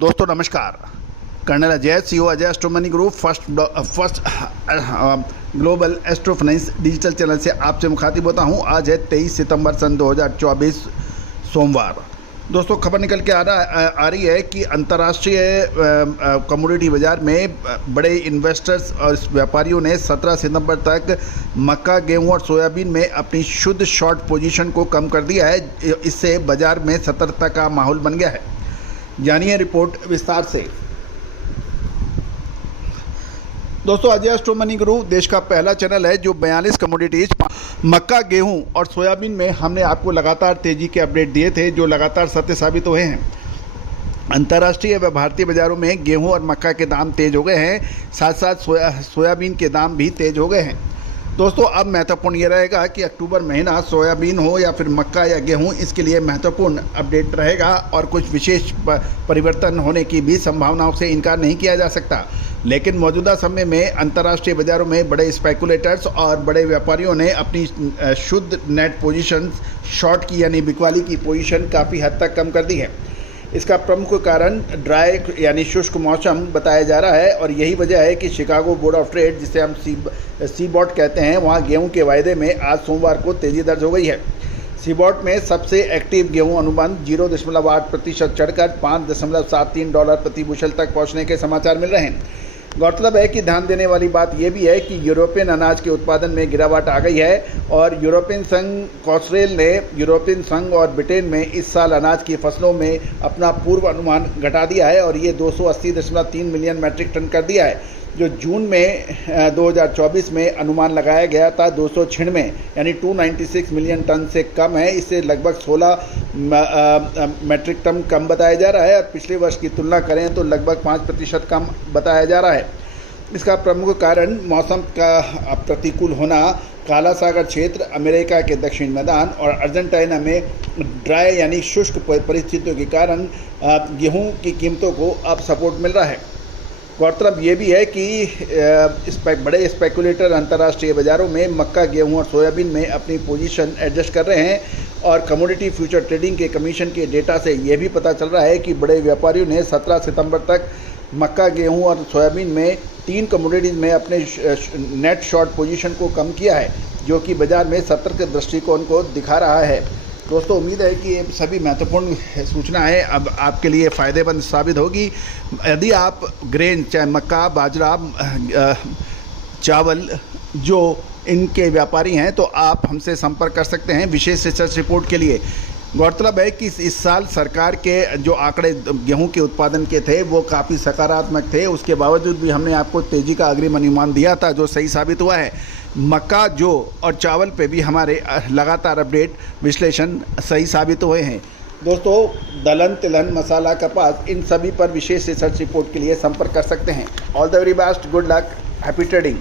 दोस्तों नमस्कार। Colonel Ajay, CEO Ajay astro money group first global astro finance digital channel से आपसे मुखातिब होता हूं। आज है 23 सितंबर सन 2024 सोमवार। दोस्तों खबर निकल के आ रही है कि अंतर्राष्ट्रीय कमोडिटी बाज़ार में बड़े इन्वेस्टर्स और व्यापारियों ने 17 सितंबर तक मक्का, गेहूं और सोयाबीन में अपनी शुद्ध शॉर्ट पोजीशन को कम कर दिया है। इससे बाज़ार में सतर्कता का माहौल बन गया है। जानिए रिपोर्ट विस्तार से। दोस्तों अजय एस्ट्रो मनी ग्रुप देश का पहला चैनल है जो 42 कमोडिटीज मक्का, गेहूं और सोयाबीन में हमने आपको लगातार तेजी के अपडेट दिए थे जो लगातार सत्य साबित हुए हैं। अंतर्राष्ट्रीय व भारतीय बाजारों में गेहूं और मक्का के दाम तेज हो गए हैं, साथ साथ सोयाबीन के दाम भी तेज हो गए हैं। दोस्तों अब महत्वपूर्ण ये रहेगा कि अक्टूबर महीना सोयाबीन हो या फिर मक्का या गेहूं, इसके लिए महत्वपूर्ण अपडेट रहेगा और कुछ विशेष परिवर्तन होने की भी संभावनाओं से इनकार नहीं किया जा सकता। लेकिन मौजूदा समय में अंतर्राष्ट्रीय बाज़ारों में बड़े स्पेकुलेटर्स और बड़े व्यापारियों ने अपनी शुद्ध नेट पोजीशन शॉर्ट की यानी बिकवाली की पोजीशन काफ़ी हद तक कम कर दी है। इसका प्रमुख कारण ड्राई यानी शुष्क मौसम बताया जा रहा है और यही वजह है कि शिकागो बोर्ड ऑफ ट्रेड, जिसे हम सीबॉट कहते हैं, वहाँ गेहूं के वायदे में आज सोमवार को तेज़ी दर्ज हो गई है। सीबॉट में सबसे एक्टिव गेहूं अनुबंध 0.8% चढ़कर $5.73 प्रति बुशल तक पहुंचने के समाचार मिल रहे हैं। गौरतलब है कि ध्यान देने वाली बात यह भी है कि यूरोपियन अनाज के उत्पादन में गिरावट आ गई है और यूरोपियन संघ कॉसरेल ने यूरोपियन संघ और ब्रिटेन में इस साल अनाज की फसलों में अपना पूर्व अनुमान घटा दिया है और ये 280.3 मिलियन मैट्रिक टन कर दिया है, जो जून में 2024 में अनुमान लगाया गया था 296 यानी 296 मिलियन टन से कम है। इससे लगभग 16 मैट्रिक टन कम बताया जा रहा है और पिछले वर्ष की तुलना करें तो लगभग 5% कम बताया जा रहा है। इसका प्रमुख कारण मौसम का प्रतिकूल होना, काला सागर क्षेत्र, अमेरिका के दक्षिण मैदान और अर्जेंटीना में ड्राई यानी शुष्क परिस्थितियों के कारण गेहूं की कीमतों को अब सपोर्ट मिल रहा है। गौरतलब ये भी है कि बड़े स्पेकुलेटर अंतर्राष्ट्रीय बाज़ारों में मक्का, गेहूं और सोयाबीन में अपनी पोजीशन एडजस्ट कर रहे हैं और कमोडिटी फ्यूचर ट्रेडिंग के कमीशन के डेटा से ये भी पता चल रहा है कि बड़े व्यापारियों ने 17 सितंबर तक मक्का, गेहूं और सोयाबीन में 3 कमोडिटीज़ में अपने नेट शॉर्ट पोजीशन को कम किया है, जो कि बाज़ार में सतर्क दृष्टिकोण को दिखा रहा है। दोस्तों उम्मीद है कि ये सभी महत्वपूर्ण सूचना है अब आपके लिए फ़ायदेमंद साबित होगी। यदि आप ग्रेन चाहे मक्का, बाजरा, चावल जो इनके व्यापारी हैं तो आप हमसे संपर्क कर सकते हैं विशेष रिसर्च रिपोर्ट के लिए। गौरतलब है कि इस साल सरकार के जो आंकड़े गेहूं के उत्पादन के थे वो काफ़ी सकारात्मक थे, उसके बावजूद भी हमने आपको तेज़ी का अग्रिम अनुमान दिया था जो सही साबित हुआ है। मक्का, जौ और चावल पे भी हमारे लगातार अपडेट विश्लेषण सही साबित हुए हैं। दोस्तों दलहन, तिलहन, मसाला, कपास, इन सभी पर विशेष रिसर्च रिपोर्ट के लिए संपर्क कर सकते हैं। All the very best, good luck, happy trading.